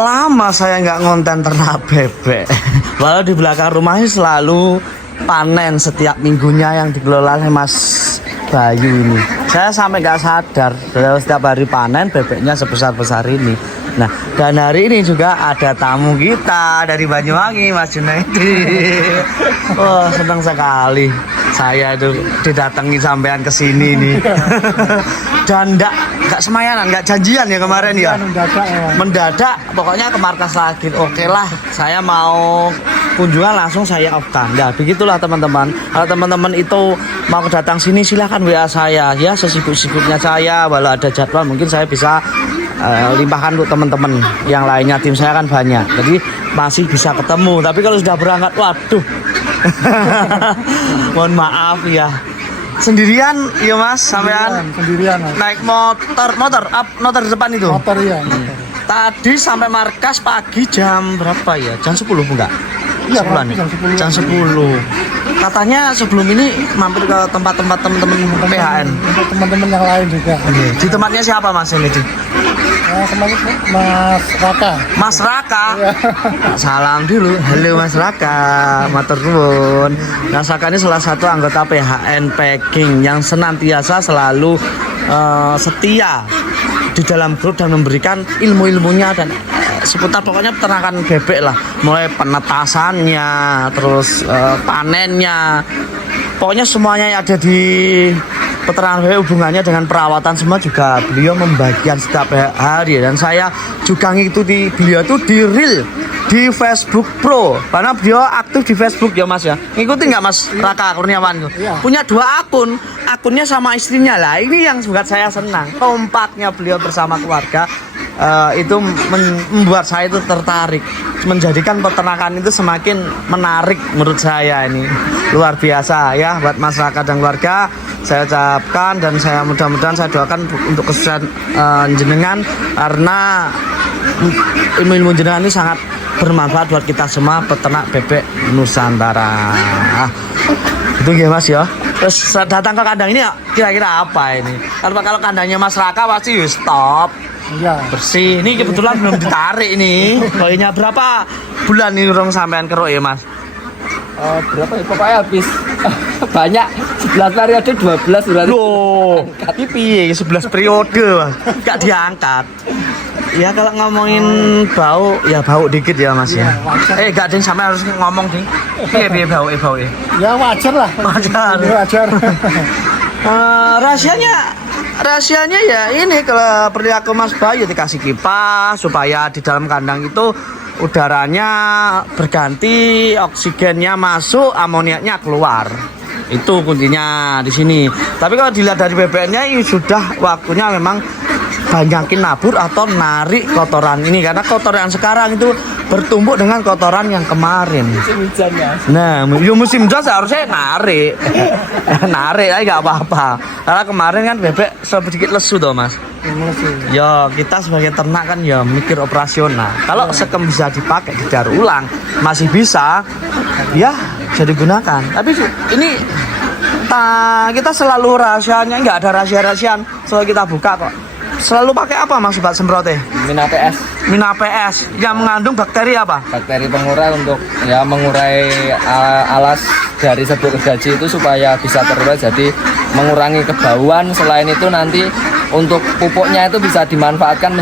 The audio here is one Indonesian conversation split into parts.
lama saya nggak ngonten ternak bebek. Walau di belakang rumahnya selalu panen setiap minggunya yang dikelola oleh Mas Bayu ini. Saya sampai nggak sadar setiap hari panen bebeknya sebesar-besar ini. Nah, dan hari ini juga ada tamu kita dari Banyuwangi, Mas Junaidi. Oh, senang sekali saya itu didatangi sampean ke sini nih. Dan enggak semayanan, enggak janjian ya kemarin ya. Mendadak, pokoknya ke markas lagi. Oke lah, saya mau kunjungan langsung saya off-kan. Ya, begitulah teman-teman. Kalau teman-teman itu mau datang sini silahkan WA saya ya, sesibuk-sibuknya saya. Walau ada jadwal mungkin saya bisa limpahkan untuk teman-teman yang lainnya. Tim saya kan banyak, jadi masih bisa ketemu. Tapi kalau sudah berangkat, waduh. Mohon maaf ya. Sendirian ya Mas, sampean? Sendirian. Naik motor depan itu. Motor ya. Tadi sampai markas pagi jam berapa ya? Jam 10 enggak? Iya, jam 10. Katanya sebelum ini mampir ke tempat-tempat teman-teman PHN. Untuk teman-teman yang lain juga. Di tempatnya siapa Mas ini? Mas Raka. Mas Raka. Ya. Salam dulu. Halo Mas Raka. Matur nuwun. Mas Raka ini salah satu anggota PHN Packing yang senantiasa selalu setia di dalam grup dan memberikan ilmu-ilmunya dan seputar pokoknya peternakan bebek lah, mulai penetasannya, terus panennya, pokoknya semuanya yang ada di peternakan bebek hubungannya dengan perawatan semua juga beliau membagikan setiap hari. Dan saya juga ngikuti beliau tuh di real di Facebook Pro karena beliau aktif di Facebook ya Mas ya. Ngikutin nggak Mas Raka Kurniawan? Iya. Punya 2 akun, akunnya sama istrinya lah. Ini yang buat saya senang, kompaknya beliau bersama keluarga. Itu membuat saya itu tertarik, menjadikan peternakan itu semakin menarik menurut saya. Ini luar biasa ya buat masyarakat dan keluarga. Saya ucapkan dan saya mudah-mudahan saya doakan untuk kesuksesan jenengan, karena ilmu-ilmu jenengan ini sangat bermanfaat buat kita semua peternak bebek Nusantara. Itu ya Mas ya. Terus datang ke kandang ini kira-kira apa ini? Kalau kandangnya Mas Raka pasti stop. Iya. Bersih. Ini kebetulan belum ditarik ini. Koinnya berapa bulan nih urung sampean keruk ya Mas? Berapa ya? Pokoknya habis banyak 11 periode 12 berarti. Loh, ini piye 11 periode Mas? Gak diangkat. Ya kalau ngomongin bau, ya bau dikit ya Mas ya. Gak ding sampai harus ngomong ding. Piye bau ya? Ya wajar lah. Wajar. Wajar. Rahasianya ya ini, kalau perilaku Mas Bayu dikasih kipas supaya di dalam kandang itu udaranya berganti, oksigennya masuk, amoniaknya keluar. Itu kuncinya di sini. Tapi kalau dilihat dari bebeknya ini sudah waktunya memang banyakin nabur atau narik kotoran ini, karena kotoran yang sekarang itu bertumpuk dengan kotoran yang kemarin. Musim hujan ya. Nah, musim hujan seharusnya narik aja nggak apa-apa. Karena kemarin kan bebek sedikit lesu toh Mas. Ya kita sebagai ternak kan ya mikir operasional. Kalau sekem bisa dipakai didaur ulang masih bisa, ya bisa digunakan. Tapi ini kita selalu rahasianya, nggak ada rahasia-rahasiaan. Selalu kita buka kok. Selalu pakai apa Mas buat semprotnya? Mina PS. Mina PS yang mengandung bakteri apa? Bakteri pengurai untuk ya mengurai alas dari sebelum gaji itu supaya bisa terurai, jadi mengurangi kebauan. Selain itu nanti untuk pupuknya itu bisa dimanfaatkan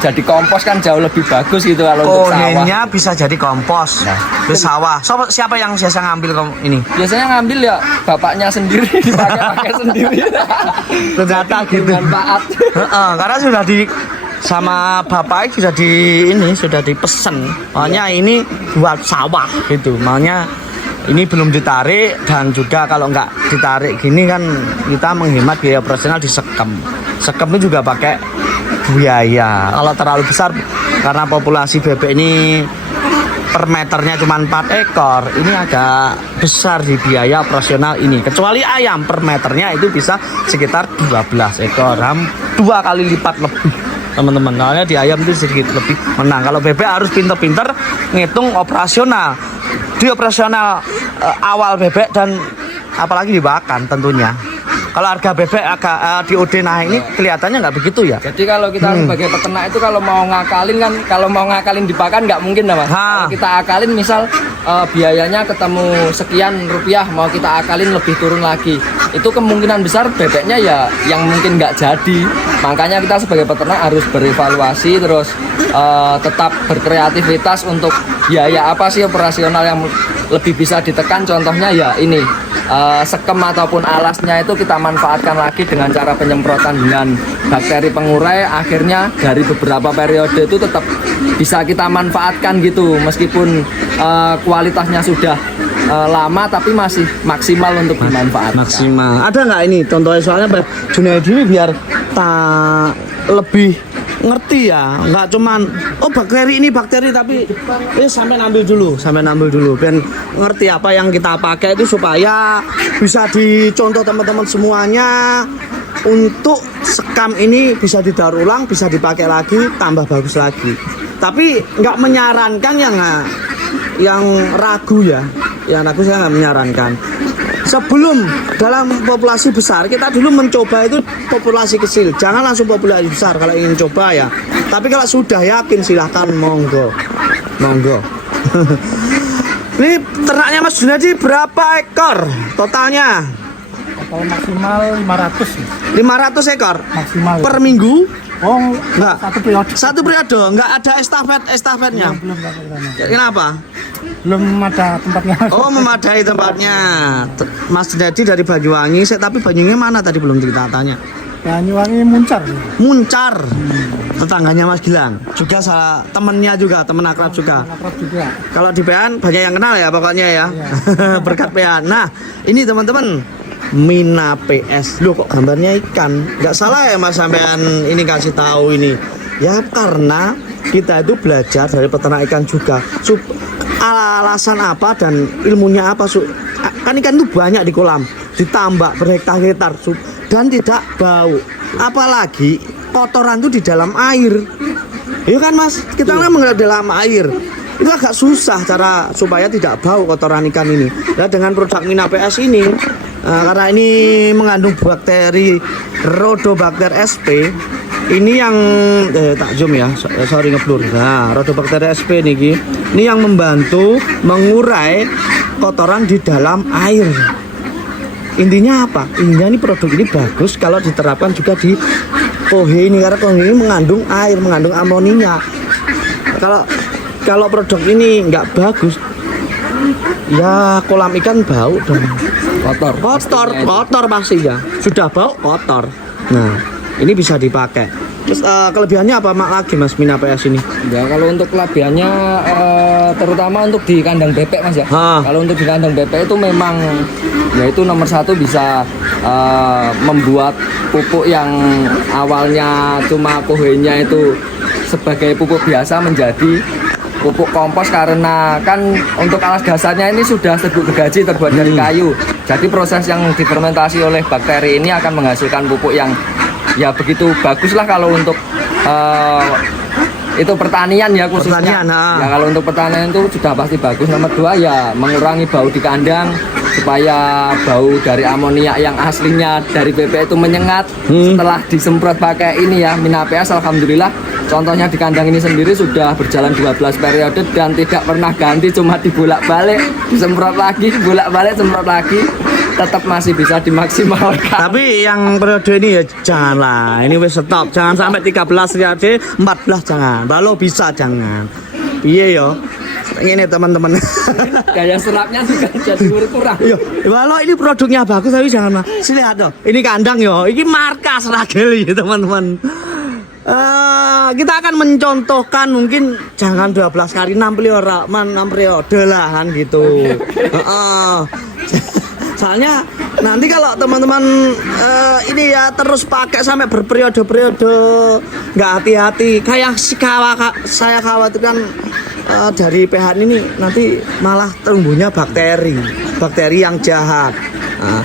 jadi kompos, kan jauh lebih bagus gitu kalau untuk sawah. Kohennya bisa jadi kompos di sawah. Siapa yang biasa ngambil ini? Biasanya ngambil ya bapaknya sendiri, dipakai sendiri. Ternyata gitu. Manfaat. Karena sudah sama bapak sudah dipesen. Makanya ini buat sawah gitu. Makanya ini belum ditarik, dan juga kalau nggak ditarik gini kan kita menghemat biaya operasional di sekem. Sekem itu juga pakai biaya. Kalau terlalu besar, karena populasi bebek ini per meternya cuma 4 ekor, ini agak besar di biaya operasional ini. Kecuali ayam per meternya itu bisa sekitar 12 ekor, 2 kali lipat lebih teman-teman. Soalnya di ayam itu sedikit lebih menang. Kalau bebek harus pinter-pinter ngitung operasional. Di operasional awal bebek dan apalagi dimakan tentunya. Kalau harga bebek agak DOD naik ini kelihatannya nggak begitu ya. Jadi kalau kita sebagai peternak itu kalau mau ngakalin di pakan nggak mungkin lah Mas. Kalau kita akalin misal biayanya ketemu sekian rupiah, mau kita akalin lebih turun lagi, itu kemungkinan besar bebeknya ya yang mungkin nggak jadi. Makanya kita sebagai peternak harus berevaluasi terus tetap berkreativitas untuk biaya apa sih operasional yang lebih bisa ditekan. Contohnya ya ini sekem ataupun alasnya itu kita manfaatkan lagi dengan cara penyemprotan dengan bakteri pengurai. Akhirnya dari beberapa periode itu tetap bisa kita manfaatkan gitu, meskipun kualitasnya sudah lama tapi masih maksimal untuk dimanfaatkan. Maksimal. Ada nggak ini contohnya, soalnya Junaidi ini biar lebih ngerti ya, nggak cuman bakteri ini bakteri, tapi sampai ngambil dulu dan ngerti apa yang kita pakai itu supaya bisa dicontoh teman-teman semuanya. Untuk sekam ini bisa didaur ulang, bisa dipakai lagi, tambah bagus lagi. Tapi nggak menyarankan yang ragu ya, yang ragu saya nggak menyarankan. Sebelum dalam populasi besar, kita dulu mencoba itu populasi kecil, jangan langsung populasi besar kalau ingin coba ya. Tapi kalau sudah yakin silahkan, monggo. Ini ternaknya Mas Junaidi berapa ekor totalnya? Kalau maksimal 500 ekor maksimal per minggu. Oh Enggak, satu periode enggak ada estafetnya. belum Kenapa? belum ada tempatnya. Oh, memadai tempatnya. Mas Junaidi dari Banyuwangi, tapi Banyuwangi mana tadi belum kita tanya. Banyuwangi Muncar. Tetangganya Mas Gilang. Juga salah temennya juga, temen akrab juga. Kalau di PAN banyak yang kenal ya pokoknya ya. Berkat PAN. Nah, ini teman-teman, Mina PS. Loh, kok gambarnya ikan? Nggak salah ya Mas sampean ini kasih tahu ini. Ya karena kita itu belajar dari peternak ikan juga. Alasan apa dan ilmunya apa? Kan ikan itu banyak di kolam, ditambak berhektar-hektar dan tidak bau. Apalagi kotoran itu di dalam air. Iya kan Mas? Kita kan mengelola dalam air. Itu agak susah cara supaya tidak bau kotoran ikan ini. Nah, dengan produk Mina PS ini, karena ini mengandung bakteri Rhodobacter sp, ini yang tak zoom ya, sorry ngeblur. Nah, Rhodobacter sp ini yang membantu mengurai kotoran di dalam air. Intinya apa? Intinya ini produk ini bagus kalau diterapkan juga di kohe ini, karena kohe ini mengandung air, mengandung amonia. Kalau produk ini nggak bagus, ya kolam ikan bau dong. Kotor pasti ya. Sudah bau kotor. Nah, ini bisa dipakai. Terus kelebihannya apa lagi Mas Mina PS ini? Ya kalau untuk kelebihannya terutama untuk di kandang bebek Mas ya. Kalau untuk di kandang bebek itu memang ya itu nomor satu bisa membuat pupuk yang awalnya cuma kohenya itu sebagai pupuk biasa menjadi pupuk kompos, karena kan untuk alas dasarnya ini sudah serbuk gergaji terbuat dari kayu. Jadi proses yang difermentasi oleh bakteri ini akan menghasilkan pupuk yang ya begitu bagus lah kalau untuk itu pertanian ya khususnya. Ya kalau untuk pertanian itu sudah pasti bagus. Nomor dua ya mengurangi bau di kandang supaya bau dari amonia yang aslinya dari bebek itu menyengat. Setelah disemprot pakai ini ya Mina PS, alhamdulillah contohnya di kandang ini sendiri sudah berjalan 12 periode dan tidak pernah ganti, cuma dibolak-balik, disemprot lagi, bolak-balik, semprot lagi, tetap masih bisa dimaksimalkan. Tapi yang periode ini ya janganlah, ini wis stop, jangan sampai 13 periode, 14 jangan, kalau bisa jangan. Iya yo, ini teman-teman. Daya serapnya juga jadi berkurang. Yo, walau ini produknya bagus tapi jangan mah. Lihat loh, ini kandang yo, ini markas Rageli teman-teman. Kita akan mencontohkan mungkin jangan 12 kali 6 periode lah kan gitu. Soalnya nanti kalau teman-teman ini ya terus pakai sampai berperiode-periode nggak hati-hati, kayak saya khawatirkan dari pH ini nanti malah tumbuhnya bakteri yang jahat. Nah,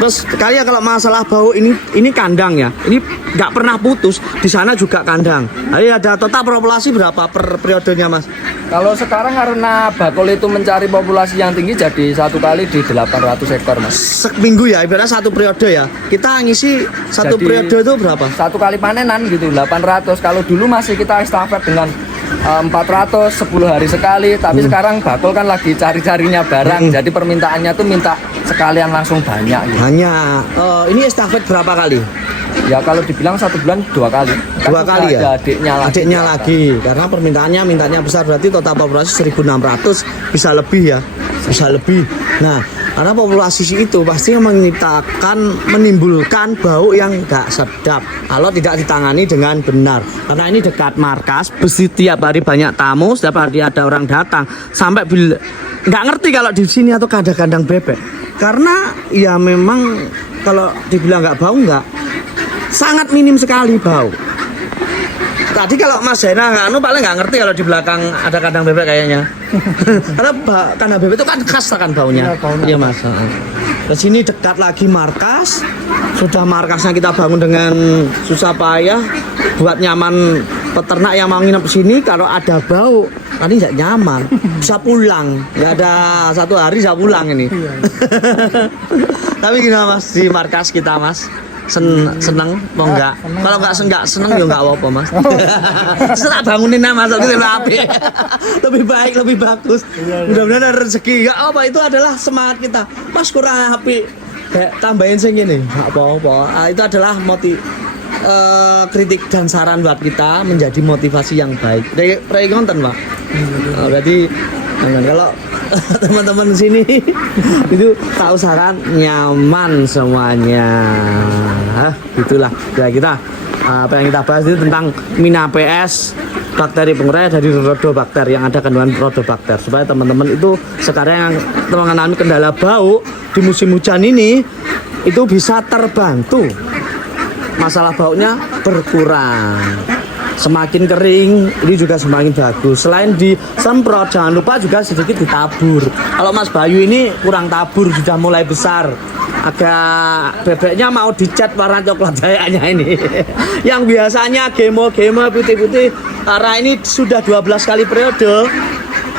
terus kalian kalau masalah bau ini kandang ya. Ini nggak pernah putus. Di sana juga kandang. Jadi ada total populasi berapa per periodenya, Mas? Kalau sekarang karena bakul itu mencari populasi yang tinggi, jadi satu kali di 800 ekor, Mas. Seminggu ya, ibaratnya satu periode ya. Kita ngisi satu Jadi, periode itu berapa? Satu kali panenan gitu 800. Kalau dulu masih kita estafet dengan 400 10 hari sekali, tapi sekarang bakul kan lagi cari-carinya barang. Jadi permintaannya tuh minta sekalian langsung banyak gitu. Hanya ini estafet berapa kali? Ya kalau dibilang 1 bulan 2 kali. Dua Kan kali sudah ya? ada adiknya lagi. Karena permintaannya mintanya besar, berarti total populasi 1.600 bisa lebih ya, bisa lebih. Nah, karena populasi itu pasti menimbulkan bau yang gak sedap kalau tidak ditangani dengan benar. Karena ini dekat markas, besi tiap hari banyak tamu, setiap hari ada orang datang, sampai nggak ngerti kalau di sini atau ada kandang bebek. Karena ya memang kalau dibilang nggak bau nggak, sangat minim sekali bau. Tadi kalau Mas Zaina paling nggak ngerti kalau di belakang ada kandang bebek kayaknya. Karena kandang bebek itu kan khas kan baunya. Iya Mas. Ke sini dekat lagi markas. Sudah markasnya kita bangun dengan susah payah buat nyaman peternak yang mau nginep sini. Kalau ada bau tadi nggak nyaman, bisa pulang. Nggak ada 1 hari bisa pulang ini. Tapi gimana Mas di markas kita Mas? Seneng mau enggak? Kalau enggak seneng ya enggak apa-apa Mas. Setelah bangunin Mas itu rapi. Lebih baik, lebih bagus. Mudah-mudahan ada rezeki. Ya apa itu adalah semangat kita. Mas kurang api. Kayak tambahin sing gini. Enggak apa-apa. Itu adalah kritik dan saran buat kita menjadi motivasi yang baik. Ray konten, Pak. Berarti kalau teman-teman sini itu tak usahakan nyaman semuanya. Itulah ya kita apa yang kita bahas itu tentang Mina PS, bakteri pengurai dari Rhodobacter yang ada kandungan Rhodobacter, supaya teman-teman itu sekarang yang mengalami kendala bau di musim hujan ini itu bisa terbantu, masalah baunya berkurang. Semakin kering ini juga semakin bagus. Selain disemprot jangan lupa juga sedikit ditabur. Kalau Mas Bayu ini kurang tabur, sudah mulai besar, agak bebeknya mau dicat warna coklat kayaknya ini. Yang biasanya gemo putih-putih, karena ini sudah 12 kali periode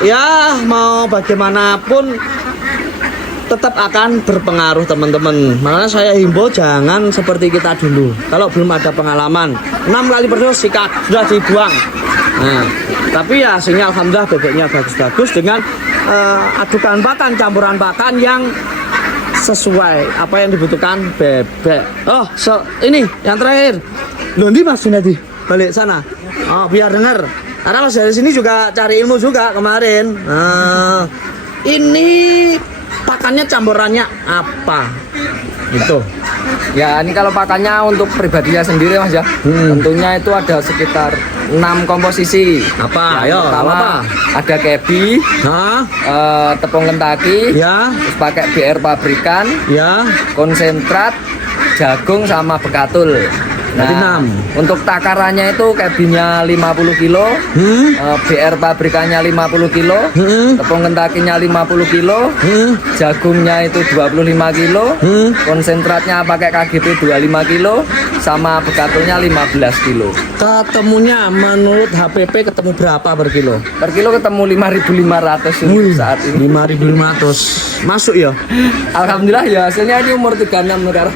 ya, mau bagaimanapun tetap akan berpengaruh teman-teman. Makanya saya himbau jangan seperti kita dulu. Kalau belum ada pengalaman 6 kali periode sikat sudah dibuang. Nah, tapi ya hasilnya alhamdulillah bebeknya bagus-bagus dengan adukan pakan, campuran pakan yang sesuai apa yang dibutuhkan bebek. Oh, ini yang terakhir. Loh, ini Mas Junadi balik sana. Oh, biar dengar. Karena Mas dari sini juga cari ilmu juga kemarin. Ini pakannya campurannya apa? Itu. Ya, ini kalau pakannya untuk pribadinya sendiri Mas ya. Tentunya itu ada sekitar 6 komposisi. Apa? Yang Ayo, pertama apa? ada kebi, tepung Kentucky, Ya, terus pakai BR pabrikan, ya. konsentrat, jagung sama bekatul. Berarti 6. Untuk takarannya itu kebinya 50 kilo, BR pabrikannya 50 kilo, tepung Kentucky-nya 50 kilo, jagungnya itu 25 kilo, konsentratnya pakai KGP 25 kilo, sama bekatulnya 15 kilo. Ketemunya menurut HPP ketemu berapa per kilo? Per kilo ketemu 5.500 untuk saat ini. 5.500. Masuk ya? Alhamdulillah ya, hasilnya ini umur 36 negara.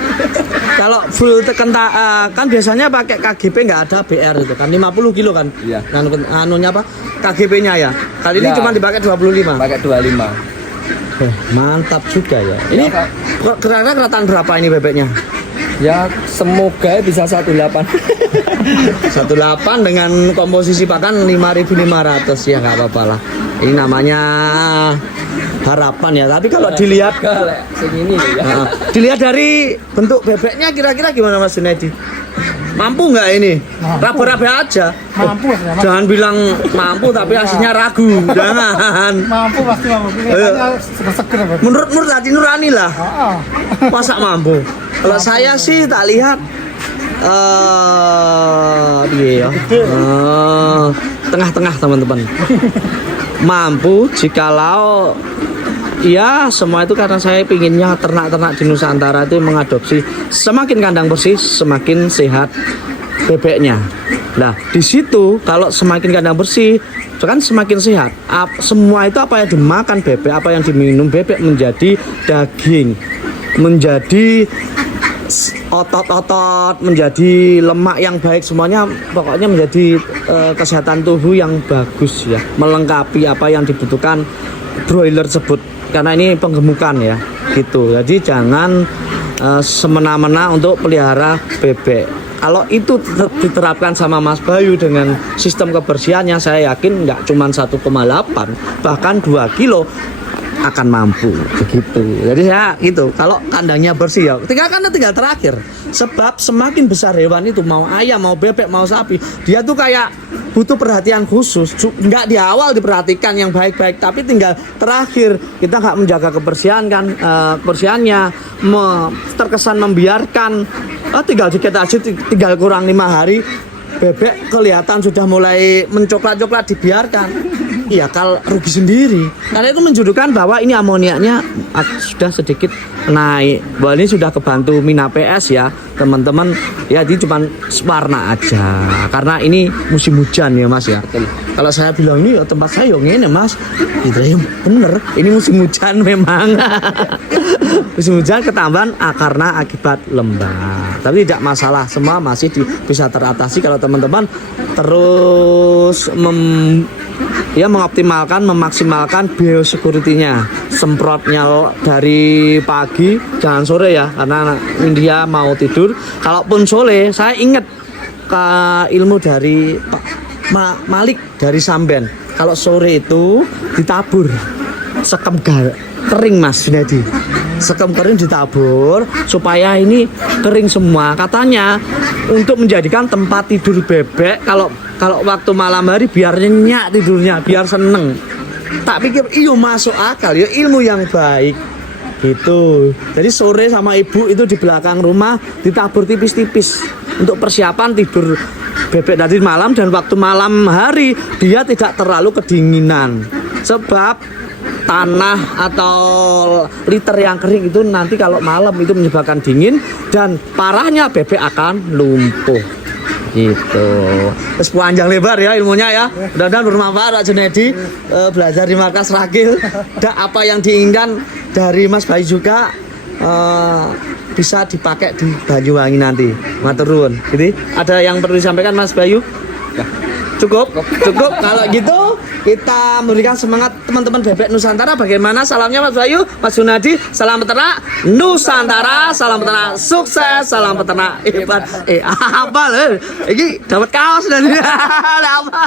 Kalau full kan biasanya pakai KGP nggak ada BR itu kan 50 kilo kan? Iya. Anunya apa? KGP-nya ya. Kali ini Ya. cuma dipakai 25. Pakai 25. Mantap juga ya. Ini Ya, kira-kira kelihatan berapa ini bebeknya? ya semoga bisa 18. 18 dengan komposisi pakan 5.500 ya nggak apa-apa lah. Ini namanya harapan ya. Tapi kalau dilihat dilihat dari bentuk bebeknya kira-kira gimana Mas Junedi? Mampu nggak ini? Raba-raba aja. Mampu ya, Mas. Jangan bilang mampu tapi aslinya ragu. Jangan. Mampu pasti mampu. Kelihatannya seger-seger. Bang. Menurut hati nurani lah. Masa mampu? Kalau saya sih tak lihat iya ya. Tengah-tengah teman-teman. Mampu jikalau ya semua itu karena saya pinginnya ternak-ternak di Nusantara itu mengadopsi semakin kandang bersih semakin sehat bebeknya. Nah di situ kalau semakin kandang bersih kan semakin sehat. Semua itu apa yang dimakan bebek, apa yang diminum bebek menjadi daging, menjadi otot-otot, menjadi lemak yang baik, semuanya pokoknya menjadi kesehatan tubuh yang bagus ya, melengkapi apa yang dibutuhkan broiler tersebut karena ini penggemukan ya gitu. Jadi jangan semena-mena untuk pelihara bebek. Kalau itu diterapkan sama Mas Bayu dengan sistem kebersihannya, saya yakin nggak cuma 1,8 bahkan 2 kilo akan mampu begitu. Jadi saya gitu, kalau kandangnya bersih ya tinggal terakhir, sebab semakin besar hewan itu, mau ayam, mau bebek, mau sapi, dia tuh kayak butuh perhatian khusus. Nggak di awal diperhatikan yang baik-baik, tapi tinggal terakhir kita nggak menjaga kebersihan kan, kebersihannya terkesan membiarkan, tinggal dikit aja, tinggal kurang 5 hari bebek kelihatan sudah mulai mencoklat-coklat, dibiarkan. Iya, kalau rugi sendiri. Karena itu menunjukkan bahwa ini amoniaknya sudah sedikit naik. Bahwa ini sudah kebantu Mina PS ya, teman-teman. Ya, ini cuma warna aja. Karena ini musim hujan ya, Mas ya. Betul. Kalau saya bilang ini tempat saya yang ini, Mas. Gitu ya, bener. Ini musim hujan memang. Musim hujan ketambahan karena akibat lembab. Tapi tidak masalah, semua masih bisa teratasi kalau teman-teman terus mengoptimalkan, memaksimalkan biosecurity-nya. Semprotnya dari pagi, jangan sore ya, karena dia mau tidur. Kalaupun sore, saya ingat ke ilmu dari Pak Malik dari Samben. Kalau sore itu ditabur sekem kering, Mas Junedi. Sekem kering ditabur supaya ini kering semua. Katanya untuk menjadikan tempat tidur bebek kalau waktu malam hari biar nyenyak tidurnya, biar seneng. Tak pikir iyo masuk akal ya, ilmu yang baik gitu. Jadi sore sama ibu itu di belakang rumah ditabur tipis-tipis untuk persiapan tidur bebek dari malam, dan waktu malam hari dia tidak terlalu kedinginan, sebab tanah atau liter yang kering itu nanti kalau malam itu menyebabkan dingin, dan parahnya bebek akan lumpuh gitu. Terus panjang lebar ya ilmunya ya. Mudah-mudahan bermanfaat Pak Junedi, belajar di markas Ragil. Dan apa yang diinginkan dari Mas Bayu juga bisa dipakai di Banyuwangi nanti. Matur nuwun. Jadi ada yang perlu disampaikan Mas Bayu? Cukup. Kalau gitu kita memberikan semangat teman-teman bebek Nusantara. Bagaimana salamnya Mas Bayu, Mas Junedi? Salam peternak Nusantara, salam peternak sukses, salam peternak hebat. Apa loh? Ini dapat kaos dari apa?